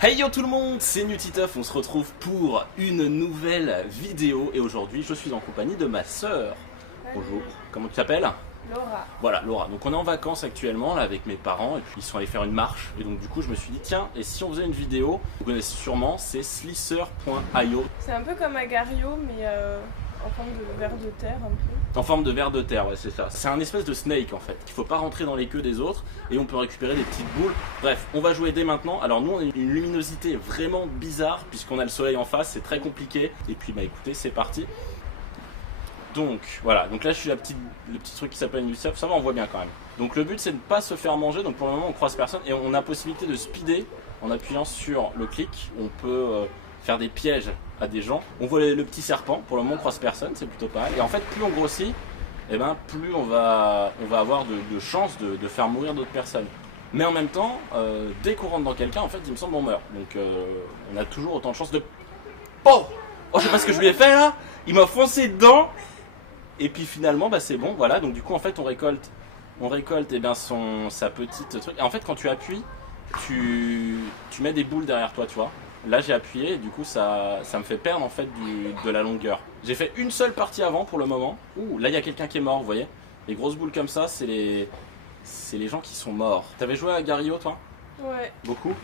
Hey yo tout le monde, c'est Nutiteuf, on se retrouve pour une nouvelle vidéo et aujourd'hui je suis en compagnie de ma sœur. Bonjour, comment tu t'appelles? Laura. Voilà, Laura. Donc on est en vacances actuellement là avec mes parents et puis ils sont allés faire une marche et donc du coup je me suis dit tiens, et si on faisait une vidéo, vous connaissez sûrement, c'est slicer.io. C'est un peu comme Agario mais en forme de ver de terre un peu. En forme de ver de terre, ouais, c'est ça. C'est un espèce de snake en fait. Il faut pas rentrer dans les queues des autres et on peut récupérer des petites boules. Bref, on va jouer dès maintenant. Alors nous on a une luminosité vraiment bizarre puisqu'on a le soleil en face, c'est très compliqué. Et puis bah écoutez, c'est parti. Donc voilà, donc là je suis le petit truc qui s'appelle Nutiteuf, ça va, on voit bien quand même. Donc le but c'est de ne pas se faire manger, donc pour le moment on croise personne et on a possibilité de speeder en appuyant sur le clic. On peut faire des pièges à des gens. On voit le petit serpent, pour le moment on croise personne, c'est plutôt pas mal. Et en fait plus on grossit, et ben plus on va avoir de chances de faire mourir d'autres personnes. Mais en même temps, dès qu'on rentre dans quelqu'un, en fait il me semble on meurt. Donc on a toujours autant de chances de... Oh, je sais pas ce que je lui ai fait là. Il m'a foncé dedans. Et puis finalement bah c'est bon, voilà. Donc du coup en fait on récolte et bien sa petite truc. Et en fait quand tu appuies, tu mets des boules derrière toi, tu vois. Là j'ai appuyé et du coup ça me fait perdre en fait de la longueur. J'ai fait une seule partie avant pour le moment. Ouh, là il y a quelqu'un qui est mort, vous voyez. Les grosses boules comme ça, c'est les gens qui sont morts. T'avais joué à Gario toi? Ouais. Beaucoup?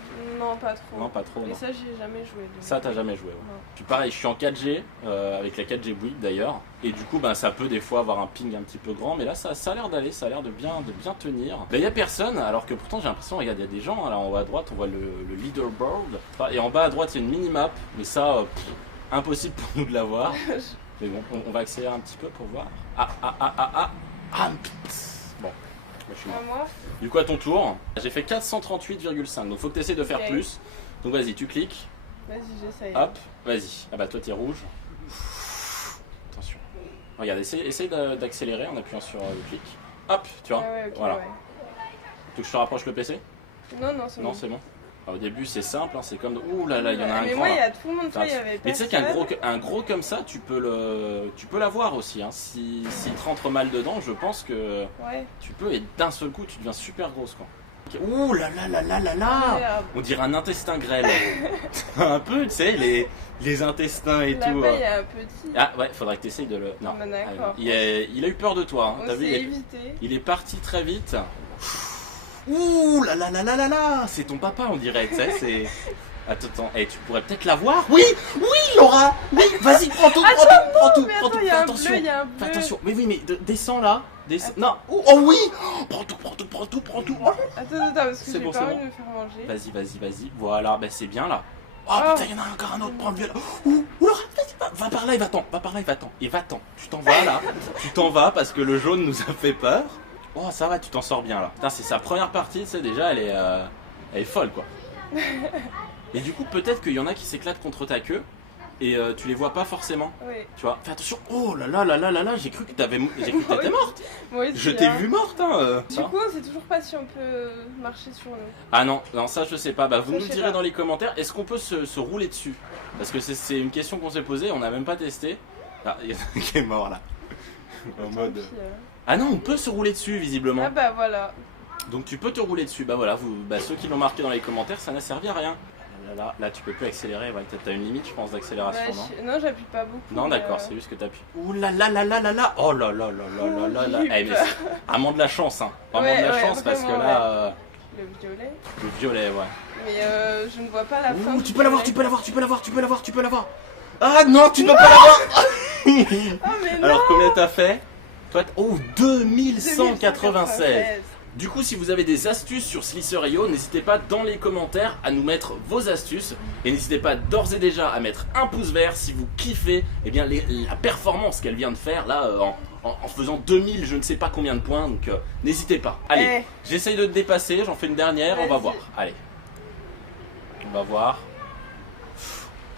Non, pas trop. Non, pas trop. Et non. ça, j'ai jamais joué. Donc. Ça, t'as jamais joué. Ouais. Non. Puis pareil, je suis en 4G, avec la 4G Bouygues d'ailleurs. Et du coup, ben, ça peut des fois avoir un ping un petit peu grand. Mais là, ça a l'air d'aller, ça a l'air de bien tenir. Là, il n'y a personne, alors que pourtant, j'ai l'impression, regarde, il y a des gens. Là, en haut à droite, on voit le leaderboard. Et en bas à droite, il y a une mini-map. Mais ça, impossible pour nous de la voir. Mais bon, on va accélérer un petit peu pour voir. Ah, bon. Moi, je suis mort. Moi Du coup à ton tour, j'ai fait 438,5 donc faut que tu essaies de faire plus. Donc vas-y, tu cliques. Vas-y, j'essaye. Hop, vas-y. Ah bah toi t'es rouge. Attention. Regarde, essaye d'accélérer en appuyant sur le clic. Hop, tu vois. Ouais, okay, voilà. Ouais. Faut que je te rapproche le PC? Non, c'est bon. Non, c'est bon. Alors, au début c'est simple, hein, c'est comme... Ouh là là, il y en a un mais grand. moi, il y là. a tout le monde, toi, il y avait Mais tu sais personne. qu'un gros comme ça, tu peux l'avoir aussi. Hein. S'il te rentre mal dedans, je pense que Ouais. tu peux et d'un seul coup tu deviens super grosse quoi. Ouh là là là là là là. Merde. On dirait un intestin grêle. Un peu, tu sais, les intestins et tout. Là-bas, il y a un petit. Ah ouais, faudrait que tu essayes de le... Non. Ah, d'accord. Il a eu peur de toi. Hein. On T'as vu, s'est évité. il est parti très vite. Ouh là là là là là là. C'est ton papa on dirait, tu sais, c'est... Attends, hey, tu pourrais peut-être l'avoir? Oui, Laura. Oui, vas-y, prends tout. Il y a un bleu, Attention, il y a un bleu. fais attention. Mais oui, mais descends là. Non, oh oui. Prends tout. Oh. Attends, parce que C'est j'ai bon, pas c'est envie bon. de me faire manger. Vas-y. Voilà, bah c'est bien là. Oh, Oh. putain, il y en a encore un autre. Prends le violet. Ouh, Laura, va par là et va-t'en. Et va-t'en. Tu t'en vas là. Tu t'en vas parce que le jaune nous a fait peur. Oh, ça va, tu t'en sors bien là. Putain, c'est sa première partie, tu sais, déjà, elle est folle quoi. Et du coup, peut-être qu'il y en a qui s'éclatent contre ta queue et tu les vois pas forcément. Oui. Tu vois, fais attention. Oh là là, j'ai cru que t'étais morte. Moi aussi. Je t'ai vu morte, hein. Du coup, on sait toujours pas si on peut marcher sur nous. Ah non, ça je sais pas. Bah, vous Ça, nous je sais direz pas. dans les commentaires, est-ce qu'on peut se rouler dessus? Parce que c'est une question qu'on s'est posée, on n'a même pas testé. Ah, il y en a un qui est mort là. En mode... Puis, Ah non, on peut se rouler dessus visiblement. Ah bah voilà. Donc tu peux te rouler dessus. Bah voilà, ceux qui l'ont marqué dans les commentaires, ça n'a servi à rien. Là, tu peux plus accélérer. Ouais, t'as une limite, je pense, d'accélération, non? Non, j'appuie pas beaucoup. Non, d'accord, c'est juste que t'appuies. Ouh là là là là là là. Oh là là là là là là. Eh, mais amant de la chance, hein. Vraiment de la chance parce que vraiment, là. Le violet. Le violet, ouais. Mais je ne vois pas la fin. Ouh, du tu peux l'avoir. violet. Ah non, tu peux pas l'avoir. Oh mais non. Alors combien t'as fait? Toi, oh, 2196. Du coup, si vous avez des astuces sur Slicer.io, n'hésitez pas dans les commentaires à nous mettre vos astuces. Et n'hésitez pas d'ores et déjà à mettre un pouce vert si vous kiffez la performance qu'elle vient de faire là en faisant 2000 je ne sais pas combien de points. Donc n'hésitez pas. Allez, j'essaye de te dépasser, j'en fais une dernière, on va voir. Allez, on va voir.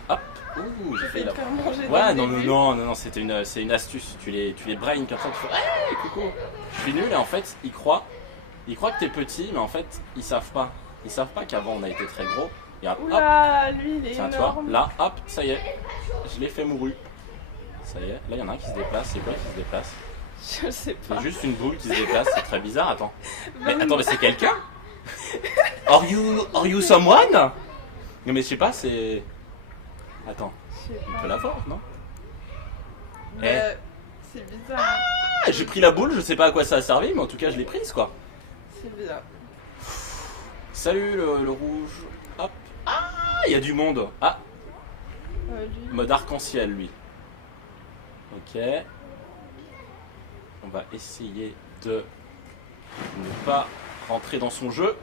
Hop, ouh, j'ai failli la voir. Ouais, non, c'est une astuce. Tu les brain comme ça, tu fais hey, coucou. Je suis nul et en fait, ils croient que t'es petit, mais en fait, ils savent pas. Ils savent pas qu'avant on a été très gros. Et hop, oula, lui il est tiens, énorme. tu vois, là, hop, ça y est, je l'ai fait mourir. Ça y est, là il y en a un qui se déplace, c'est quoi qui se déplace? Je sais pas. C'est juste une boule qui se déplace, c'est très bizarre, attends. Mais attends, mais c'est quelqu'un? Are you someone? Non mais je sais pas, c'est... Attends, Je sais on pas. peut la voir, non? Bah, c'est bizarre. Ah, j'ai pris la boule, je sais pas à quoi ça a servi, mais en tout cas je l'ai prise quoi. C'est bizarre. Salut le rouge. Hop. Ah, il y a du monde. Ah, Lui. mode arc-en-ciel lui. Ok. On va essayer de ne pas rentrer dans son jeu.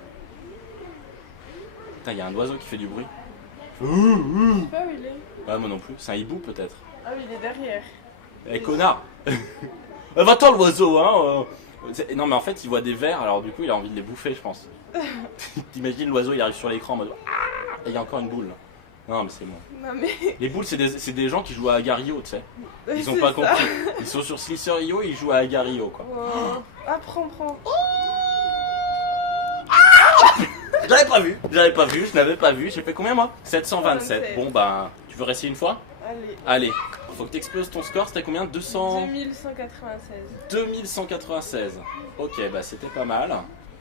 Putain, il y a un oiseau qui fait du bruit. Je sais pas où il est. Ah, moi non plus. C'est un hibou peut-être. Ah oui, il est derrière. Eh connard. Va-t'en l'oiseau hein. Non mais en fait il voit des vers, alors du coup il a envie de les bouffer je pense. T'imagines l'oiseau il arrive sur l'écran en mode ah, et il y a encore une boule là. Non mais c'est bon. Non mais. Les boules c'est des gens qui jouent à Agario tu sais. Ils ont C'est pas ça. compris. Ils sont sur Slicer.io, ils jouent à Agario quoi. Wow. Ah, prends. J'avais pas vu, je n'avais pas vu. J'ai fait combien moi 727. 727. Bon bah tu veux réessayer une fois? Allez. Allez, faut que t'exploses ton score, c'était combien? 200... 2196. 2196. Ok bah c'était pas mal.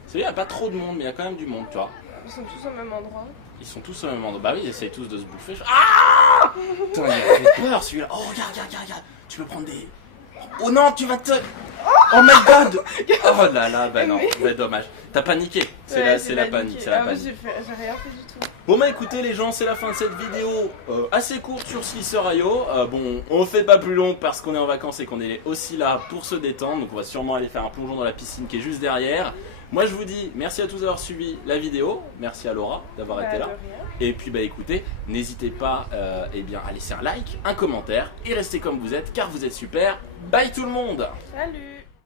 C'est vrai, il n'y a pas trop de monde, mais il y a quand même du monde, tu vois. Ils sont tous au même endroit. Ils sont tous au même endroit. Bah oui, ils essayent tous de se bouffer. Ah putain, il fait peur celui-là. Oh, regarde. Tu peux prendre des... Oh non, tu vas te... Oh my god. Oh là là, bah non, bah dommage. T'as paniqué. C'est Ouais, la panique, c'est la Ah, mais panique. j'ai rien fait du tout. Bon bah écoutez les gens, c'est la fin de cette vidéo assez courte sur Slicer.io. Bon, on fait pas plus long parce qu'on est en vacances et qu'on est aussi là pour se détendre. Donc on va sûrement aller faire un plongeon dans la piscine qui est juste derrière. Moi je vous dis merci à tous d'avoir suivi la vidéo. Merci à Laura d'avoir été là. De rien. Et puis bah écoutez, n'hésitez pas eh bien, à laisser un like, un commentaire et restez comme vous êtes car vous êtes super. Bye tout le monde. Salut.